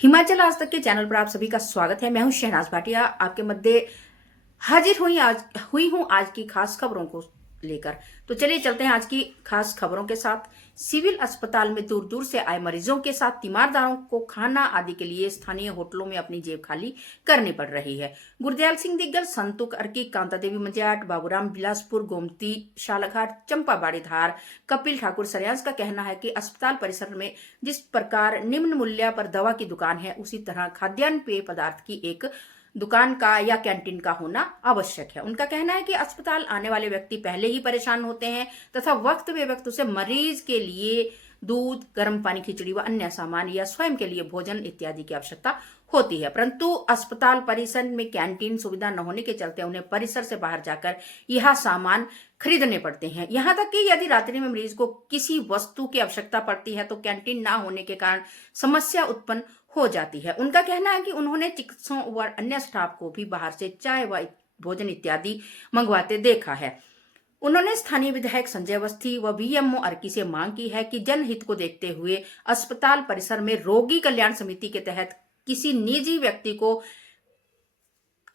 हिमाचल आज तक के चैनल पर आप सभी का स्वागत है। मैं हूं शहनाज भाटिया, आपके मध्य हाजिर हुई हूं आज की खास खबरों को लेकर। तो चलिए चलते हैं आज की खास खबरों के साथ। सिविल अस्पताल में दूर दूर से आए मरीजों के साथ तीमारदारों को खाना आदि के लिए स्थानीय होटलों में अपनी जेब खाली करनी पड़ रही है। गुरदयाल सिंह दिग्गल, संतुक अर्की, कांता देवी मजाट, बाबूराम बिलासपुर, गोमती शालाघाट, चंपाबाड़ी धार, कपिल ठाकुर सरियांस का कहना है कि अस्पताल परिसर में जिस प्रकार निम्न मूल्य पर दवा की दुकान है, उसी तरह खाद्यान्न पेय पदार्थ की एक दुकान का या कैंटीन का होना आवश्यक है। उनका कहना है कि अस्पताल आने वाले व्यक्ति पहले ही परेशान होते हैं तथा वक्त बेवक्त उसे मरीज के लिए दूध, गर्म पानी, खिचड़ी व अन्य सामान या स्वयं के लिए भोजन इत्यादि की आवश्यकता होती है, परंतु अस्पताल परिसर में कैंटीन सुविधा न होने के चलते उन्हें परिसर से बाहर जाकर यह सामान खरीदने पड़ते हैं। यहाँ तक कि यदि रात्रि में मरीज को किसी वस्तु की आवश्यकता पड़ती है तो कैंटीन ना होने के कारण समस्या उत्पन्न हो जाती है। उनका कहना है कि उन्होंने चिकित्सकों व अन्य स्टाफ को भी बाहर से चाय व भोजन इत्यादि मंगवाते देखा है। उन्होंने स्थानीय विधायक संजय अवस्थी व वीएमओ अर्की से मांग की है कि जनहित को देखते हुए अस्पताल परिसर में रोगी कल्याण समिति के तहत किसी निजी व्यक्ति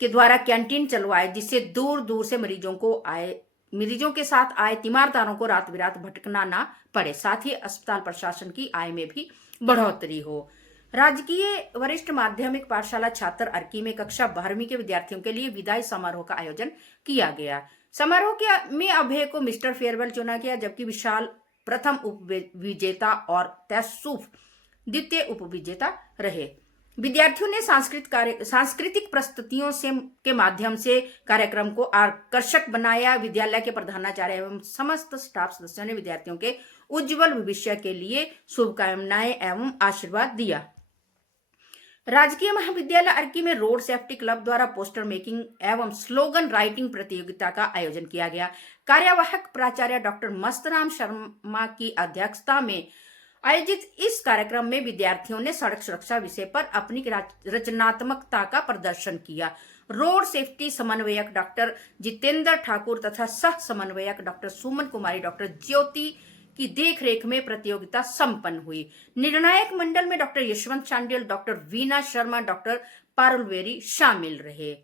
के द्वारा कैंटीन चलवाए, जिससे दूर दूर से मरीजों के साथ आए तीमारदारों को रात बिरात भटकना ना पड़े, साथ ही अस्पताल प्रशासन की आय में भी बढ़ोतरी हो। राजकीय वरिष्ठ माध्यमिक पाठशाला छात्र अर्की में कक्षा 12वीं के विद्यार्थियों के लिए विदाई समारोह का आयोजन किया गया। समारोह में अभय को मिस्टर फेयरवेल चुना गया, जबकि विशाल प्रथम उपविजेता और तैसूफ द्वितीय उपविजेता रहे। विद्यार्थियों ने सांस्कृतिक प्रस्तुतियों के माध्यम से कार्यक्रम को आकर्षक बनाया। विद्यालय के प्रधानाचार्य एवं समस्त स्टाफ सदस्यों ने विद्यार्थियों के उज्जवल भविष्य के लिए शुभकामनाएं एवं आशीर्वाद दिया। राजकीय महाविद्यालय अर्की में रोड सेफ्टी क्लब द्वारा पोस्टर मेकिंग एवं स्लोगन राइटिंग प्रतियोगिता का आयोजन किया गया। कार्यवाहक प्राचार्य डॉक्टर मस्तराम शर्मा की अध्यक्षता में आयोजित इस कार्यक्रम में विद्यार्थियों ने सड़क सुरक्षा विषय पर अपनी रचनात्मकता का प्रदर्शन किया। रोड सेफ्टी समन्वयक डॉक्टर जितेंद्र ठाकुर तथा सह समन्वयक डॉक्टर सुमन कुमारी, डॉक्टर ज्योति की देखरेख में प्रतियोगिता संपन्न हुई। निर्णायक मंडल में doctor Yashwant Chandil, doctor Veena Sharma, doctor Parulveri शामिल रहे।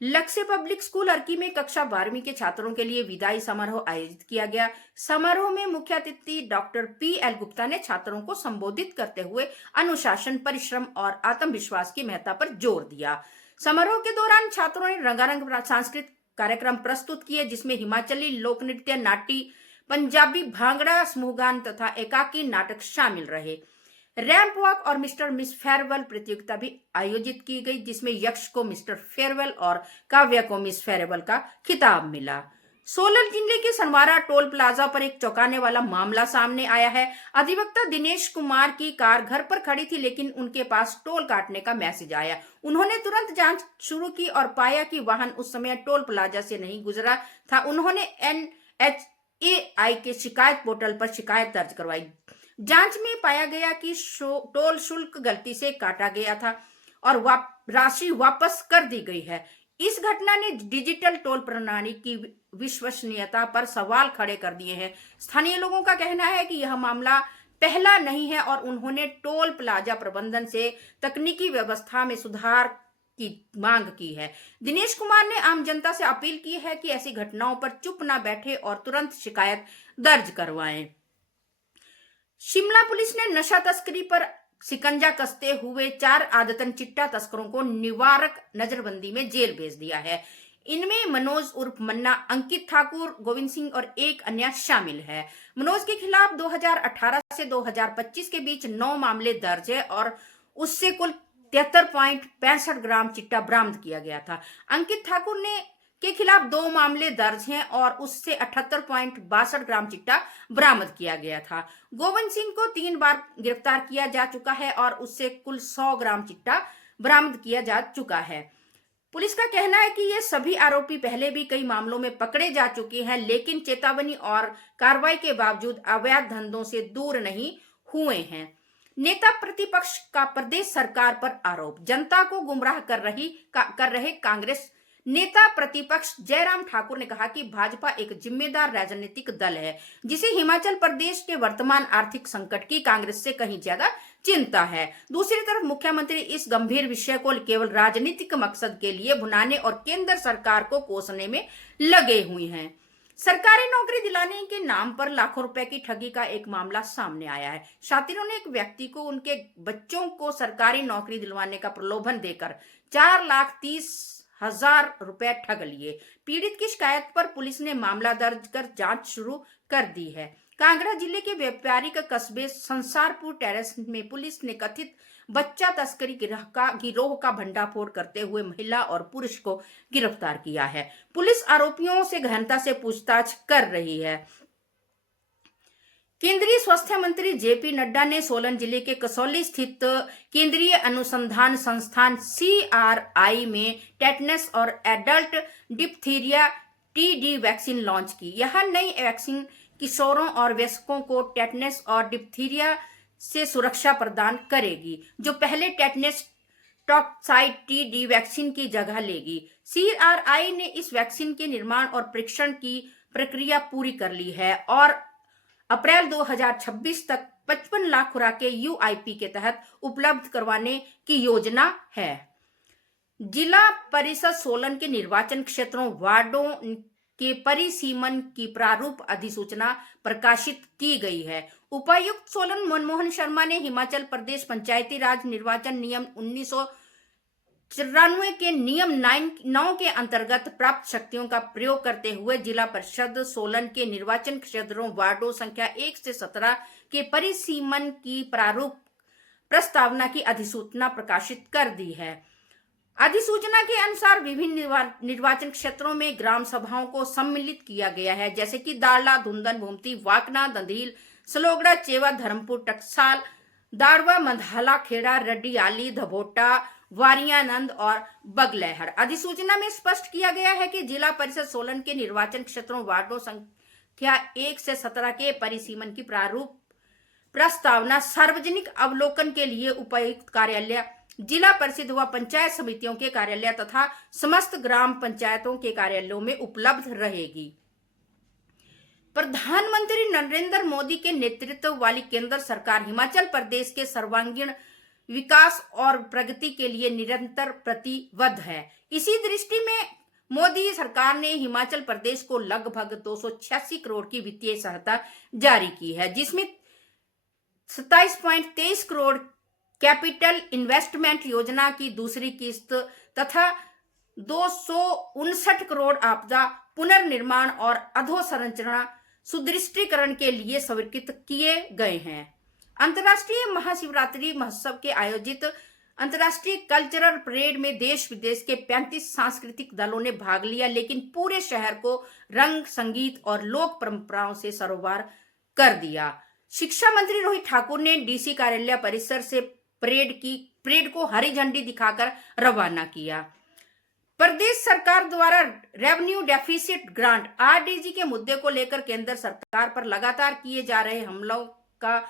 लक्ष्य पब्लिक स्कूल अर्की में कक्षा 12वीं के छात्रों के लिए विदाई समारोह आयोजित किया गया। समारोह में मुख्य अतिथि डॉक्टर PL गुप्ता ने छात्रों को संबोधित करते हुए अनुशासन, परिश्रम और आत्मविश्वास की महत्ता पर जोर दिया। समारोह के दौरान छात्रों ने रंगारंग सांस्कृतिक कार्यक्रम प्रस्तुत किए, जिसमें हिमाचली लोक नृत्य, नाटी, पंजाबी भांगड़ा, समूहगान तथा एकाकी नाटक शामिल रहे। रैंप वॉक और मिस्टर मिस फेयरवेल प्रतियोगिता भी आयोजित की गई, जिसमें यक्ष को मिस्टर फेयरवेल और काव्या को मिस फेयरवेल का खिताब मिला। सोलन जिले के सनवारा टोल प्लाजा पर एक चौंकाने वाला मामला सामने आया है। अधिवक्ता दिनेश कुमार की कार घर पर खड़ी थी, लेकिन उनके पास टोल काटने का मैसेज आया। उन्होंने तुरंत जांच शुरू की और पाया कि वाहन उस समय टोल प्लाजा से नहीं गुजरा था। उन्होंने NHAI के शिकायत पोर्टल पर शिकायत दर्ज करवाई। जांच में पाया गया कि टोल शुल्क गलती से काटा गया था और राशि वापस कर दी गई है। इस घटना ने डिजिटल टोल प्रणाली की विश्वसनीयता पर सवाल खड़े कर दिए हैं। स्थानीय लोगों का कहना है कि यह मामला पहला नहीं है और उन्होंने टोल प्लाजा प्रबंधन से तकनीकी व्यवस्था में सुधार की मांग की है। दिनेश कुमार ने आम जनता से अपील की है कि ऐसी घटनाओं पर चुप न बैठे और तुरंत शिकायत दर्ज करवाएं। शिमला पुलिस ने नशा तस्करी पर शिकंजा कसते हुए 4 आदतन चिट्टा तस्करों को निवारक नजरबंदी में जेल भेज दिया है। इनमें मनोज उर्फ मन्ना, अंकित ठाकुर, गोविंद सिंह और एक अन्य शामिल है। मनोज के खिलाफ 2018 से 2025 के बीच 9 मामले दर्ज है और उससे कुल 73.65 ग्राम चिट्टा बरामद किया गया था। अंकित ठाकुर के खिलाफ 2 मामले दर्ज हैं और उससे 78.62 ग्राम चिट्टा बरामद किया गया था। गोविंद सिंह को 3 बार गिरफ्तार किया जा चुका है और उससे कुल 100 ग्राम चिट्टा बरामद किया जा चुका है। पुलिस का कहना है कि ये सभी आरोपी पहले भी कई मामलों में पकड़े जा चुके हैं, लेकिन चेतावनी और कार्रवाई के बावजूद अवैध धंधों से दूर नहीं हुए हैं। नेता प्रतिपक्ष का प्रदेश सरकार पर आरोप, जनता को गुमराह कर रहे कांग्रेस नेता प्रतिपक्ष जयराम ठाकुर ने कहा कि भाजपा एक जिम्मेदार राजनीतिक दल है जिसे हिमाचल प्रदेश के वर्तमान आर्थिक संकट की कांग्रेस से कहीं ज्यादा चिंता है। दूसरी तरफ मुख्यमंत्री इस गंभीर विषय को केवल राजनीतिक मकसद के लिए भुनाने और केंद्र सरकार को कोसने में लगे हुए हैं। सरकारी नौकरी दिलाने के नाम पर लाखों रुपए की ठगी का एक मामला सामने आया है। शातिरों ने एक व्यक्ति को उनके बच्चों को सरकारी नौकरी दिलवाने का प्रलोभन देकर 4,30,000 रुपए ठग लिए। पीड़ित की शिकायत पर पुलिस ने मामला दर्ज कर जांच शुरू कर दी है। कांगड़ा जिले के व्यापारिक कस्बे संसारपुर टेरेस में पुलिस ने कथित बच्चा तस्करी गिरोह का भंडाफोड़ करते हुए महिला और पुरुष को गिरफ्तार किया है। पुलिस आरोपियों से गहनता से पूछताछ कर रही है। केंद्रीय स्वास्थ्य मंत्री जेपी नड्डा ने सोलन जिले के कसौली स्थित केंद्रीय अनुसंधान संस्थान CRI में टेटनस और adult diphtheria TD vaccine launch की। यह नई वैक्सीन किशोरों और वयस्कों को टेटनस और डिप्थीरिया से सुरक्षा प्रदान करेगी, जो पहले टेटनस टॉक्साइड TD वैक्सीन की जगह लेगी। CRI ने इस वैक्सीन के निर्माण और परीक्षण की प्रक्रिया पूरी कर ली है और अप्रैल 2026 तक 55 लाख खुराकें UIP के तहत उपलब्ध करवाने की योजना है। जिला परिषद सोलन के निर्वाचन क्षेत्रों वार्डों के परिसीमन की प्रारूप अधिसूचना प्रकाशित की गई है। उपायुक्त सोलन मनमोहन शर्मा ने हिमाचल प्रदेश पंचायती राज निर्वाचन नियम 1994 के नियम 9 के अंतर्गत प्राप्त शक्तियों का प्रयोग करते हुए जिला परिषद सोलन के निर्वाचन क्षेत्रों वार्डों संख्या 1 से 17 के परिसीमन की प्रारूप प्रस्तावना की अधिसूचना प्रकाशित कर दी है। अधिसूचना के अनुसार विभिन्न निर्वाचन क्षेत्रों में ग्राम सभाओं को सम्मिलित किया गया है, जैसे कि दाड़ला, धुंदन, भूमती, वाकना, दंधील, सलोगड़ा, चेवा, धर्मपुर, टकसाल, दाड़वा, मंधाला, खेड़ा, रड्डियाली, धबोटा, वारियानंद और बगलैहर। अधिसूचना में स्पष्ट किया गया है कि जिला परिषद सोलन के निर्वाचन क्षेत्रों वार्डों संख्या 1 से 17 के परिसीमन की प्रारूप प्रस्तावना सार्वजनिक अवलोकन के लिए उपायुक्त कार्यालय, जिला परिषद व पंचायत समितियों के कार्यालय तथा समस्त ग्राम पंचायतों के कार्यालयों में उपलब्ध रहेगी। प्रधानमंत्री नरेंद्र मोदी के नेतृत्व वाली केंद्र सरकार हिमाचल प्रदेश के सर्वांगीण विकास और प्रगति के लिए निरंतर प्रतिबद्ध है। इसी दृष्टि में मोदी सरकार ने हिमाचल प्रदेश को लगभग 286 करोड़ की वित्तीय सहायता जारी की है, जिसमें 27.23 करोड़ कैपिटल इन्वेस्टमेंट योजना की दूसरी किस्त तथा 259 करोड़ आपदा पुनर्निर्माण और अधोसंरचना सुदृढ़ीकरण के लिए स्वीकृत किए गए हैं। अंतर्राष्ट्रीय महाशिवरात्रि महोत्सव के आयोजित अंतर्राष्ट्रीय कल्चरल परेड में देश विदेश के 35 सांस्कृतिक दलों ने भाग लिया, लेकिन पूरे शहर को रंग, संगीत और लोक परंपराओं से सरोवर कर दिया। शिक्षा मंत्री रोहित ठाकुर ने DC कार्यालय परिसर से परेड को हरी झंडी दिखाकर रवाना किया। प्रदेश सरकार द्वारा रेवेन्यू डेफिसिट ग्रांट RDG के मुद्दे को लेकर केंद्र सरकार पर लगातार किए जा रहे हमलों का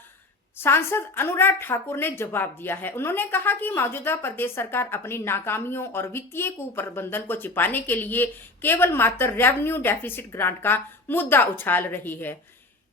सांसद अनुराग ठाकुर ने जवाब दिया है। उन्होंने कहा कि मौजूदा प्रदेश सरकार अपनी नाकामियों और वित्तीय कुप्रबंधन को छिपाने के लिए केवल मात्र रेवेन्यू डेफिसिट ग्रांट का मुद्दा उछाल रही है।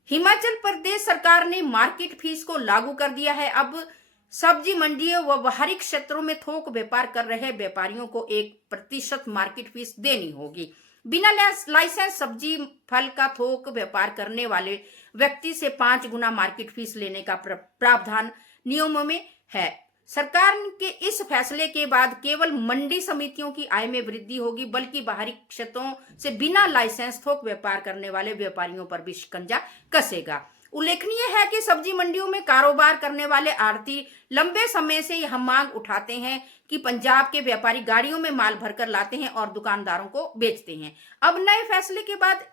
हिमाचल प्रदेश सरकार ने मार्केट फीस को लागू कर दिया है। अब सब्जी मंडियों व बाहरी क्षेत्रों में थोक व्यापार कर रहे व्यापारियों को 1% मार्केट फीस देनी होगी। बिना लाइसेंस सब्जी फल का थोक व्यापार करने वाले व्यक्ति से 5 गुना मार्केट फीस लेने का प्रावधान नियमों में है। सरकार के इस फैसले के बाद केवल मंडी समितियों की आय में वृद्धि होगी, बल्कि बाहरी क्षेत्रों से बिना लाइसेंस थोक व्यापार करने वाले व्यापारियों पर भी शिकंजा कसेगा। उल्लेखनीय है कि सब्जी मंडियों में कारोबार करने वाले आढ़ती लंबे समय से यह मांग उठाते हैं कि पंजाब के व्यापारी गाड़ियों में माल भरकर लाते हैं और दुकानदारों को बेचते हैं। अब नए फैसले के बाद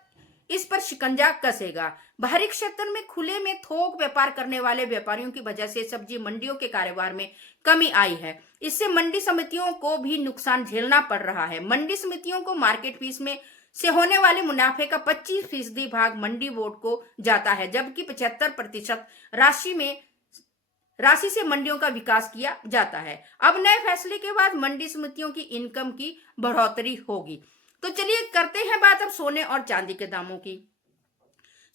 इस पर शिकंजा कसेगा। बाहरी क्षेत्र में खुले में थोक व्यापार करने वाले व्यापारियों की वजह से सब्जी मंडियों के कारोबार में कमी आई है। इससे मंडी समितियों को भी नुकसान झेलना पड़ रहा है। मंडी समितियों को मार्केट फीस में से होने वाले मुनाफे का 25% भाग मंडी बोर्ड को जाता है, जबकि 75% राशि में राशि से मंडियों का विकास किया जाता है। अब नए फैसले के बाद मंडी समितियों की इनकम की बढ़ोतरी होगी। तो चलिए करते हैं बात अब सोने और चांदी के दामों की।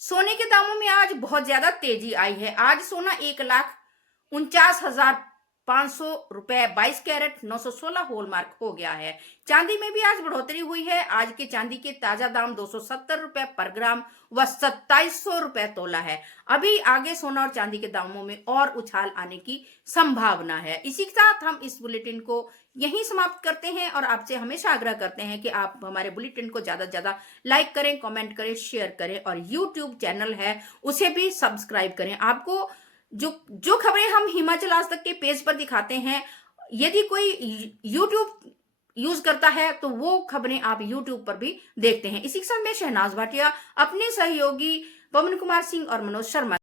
सोने के दामों में आज बहुत ज्यादा तेजी आई है। आज सोना 1,49,500 रुपए 22 कैरेट 916 हॉलमार्क हो गया है। चांदी में भी आज बढ़ोतरी हुई है। आज के चांदी के ताजा दाम 270 रुपए पर ग्राम व 2700 रुपए तोला है। अभी आगे सोना और चांदी के दामों में और उछाल आने की संभावना है। इसी के साथ हम इस बुलेटिन को यहीं समाप्त करते हैं और आपसे हमेशा आग्रह करते हैं कि आप हमारे बुलेटिन को ज्यादा से ज्यादा लाइक करें, कमेंट करें, शेयर करें और यूट्यूब चैनल है उसे भी सब्सक्राइब करें। आपको जो खबरें हम हिमाचल आज तक के पेज पर दिखाते हैं, यदि कोई यूट्यूब यूज करता है तो वो खबरें आप यूट्यूब पर भी देखते हैं। इसी के साथ मैं शहनाज भाटिया अपने सहयोगी पवन कुमार सिंह और मनोज शर्मा